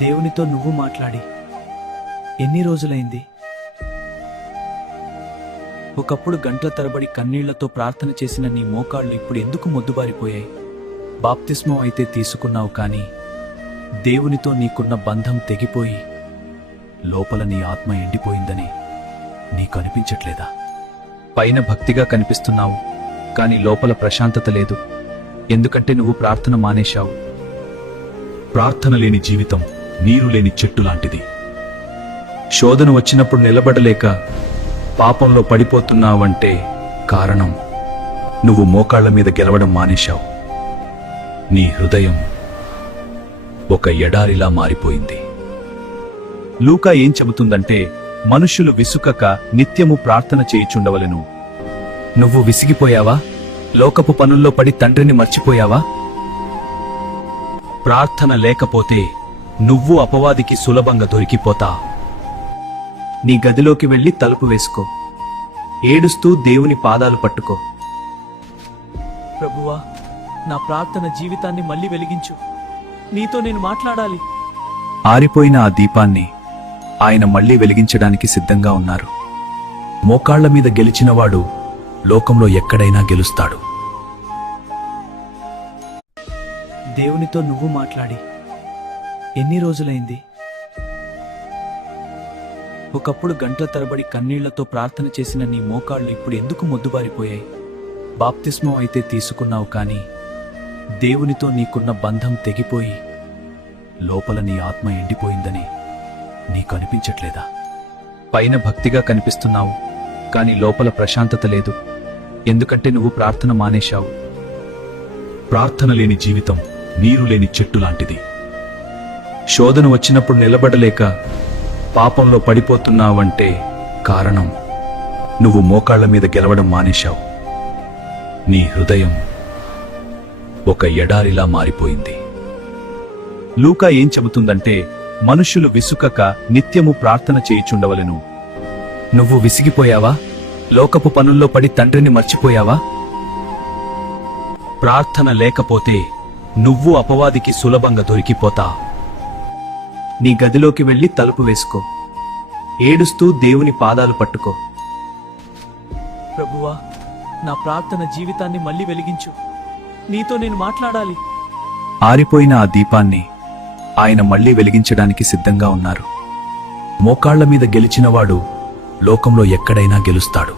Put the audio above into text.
దేవునితో నువ్వు మాట్లాడి ఎన్ని రోజులైంది? ఒకప్పుడు గంటల తరబడి కన్నీళ్లతో ప్రార్థన చేసిన నీ మోకాళ్ళు ఇప్పుడు ఎందుకు మొద్దుబారిపోయాయి? బాప్తిస్మం అయితే తీసుకున్నావు, కానీ దేవునితో నీకున్న బంధం తెగిపోయి లోపల నీ ఆత్మ ఎండిపోయిందని నీకు అనిపించట్లేదా? పైన భక్తిగా కనిపిస్తున్నావు, కానీ లోపల ప్రశాంతత లేదు. ఎందుకంటే నువ్వు ప్రార్థన మానేశావు. ప్రార్థన లేని జీవితం నీరు లేని చెట్టు లాంటిది. శోధన వచ్చినప్పుడు నిలబడలేక పాపంలో పడిపోతున్నావంటే కారణం నువ్వు మోకాళ్ల మీద గెలవడం మానేశావు. నీ హృదయం ఒక ఎడారిలా మారిపోయింది. లూకా ఏం చెబుతుందంటే, మనుష్యులు విసుకక నిత్యము ప్రార్థన చేయుచుండవలెను. నువ్వు విసిగిపోయావా? లోకపు పనుల్లో పడి తండ్రిని మర్చిపోయావా? ప్రార్థన లేకపోతే నువ్వు అపవాదికి సులభంగా దొరికిపోతా. నీ గదిలోకి వెళ్లి తలుపు వేసుకో. ఏడుస్తూ దేవుని పాదాలు పట్టుకో. ప్రభువా, నా ప్రార్థన జీవితాన్ని మళ్ళీ వెలిగించు. నీతో నేను మాట్లాడాలి. ఆరిపోయిన ఆ దీపాన్ని ఆయన మళ్లీ వెలిగించడానికి సిద్ధంగా ఉన్నారు. మోకాళ్ల మీద గెలిచినవాడు లోకంలో ఎక్కడైనా గెలుస్తాడు. దేవునితో నువ్వు మాట్లాడి ఎన్ని రోజులైంది? ఒకప్పుడు గంటల తరబడి కన్నీళ్లతో ప్రార్థన చేసిన నీ మోకాళ్ళు ఇప్పుడు ఎందుకు మొద్దుబారిపోయాయి? బాప్తిస్మం అయితే తీసుకున్నావు, కానీ దేవునితో నీకున్న బంధం తెగిపోయి లోపల నీ ఆత్మ ఎండిపోయిందని నీకు అనిపించట్లేదా? పైన భక్తిగా కనిపిస్తున్నావు, కానీ లోపల ప్రశాంతత లేదు. ఎందుకంటే నువ్వు ప్రార్థన మానేశావు. ప్రార్థన లేని జీవితం నీరు లేని చెట్టు లాంటిది. శోధన వచ్చినప్పుడు నిలబడలేక పాపంలో పడిపోతున్నావంటే కారణం నువ్వు మోకాళ్ల మీద గెలవడం మానేశావు. నీ హృదయం ఒక ఎడారిలా మారిపోయింది. లూకా ఏం చెబుతుందంటే, మనుష్యులు విసుకక నిత్యము ప్రార్థన చేయుచుండవలెను. నువ్వు విసిగిపోయావా? లోకపు పనుల్లో పడి తండ్రిని మర్చిపోయావా? ప్రార్థన లేకపోతే నువ్వు అపవాదికి సులభంగా దొరికిపోతా. నీ గదిలోకి వెళ్లి తలుపు వేసుకో. ఏడుస్తూ దేవుని పాదాలు పట్టుకో. ప్రభువా, నా ప్రార్థన జీవితాన్ని మళ్లీ వెలిగించు. నీతో నేను మాట్లాడాలి. ఆరిపోయిన ఆ దీపాన్ని ఆయన మళ్లీ వెలిగించడానికి సిద్ధంగా ఉన్నారు. మోకాళ్ల మీద గెలిచినవాడు లోకంలో ఎక్కడైనా గెలుస్తాడు.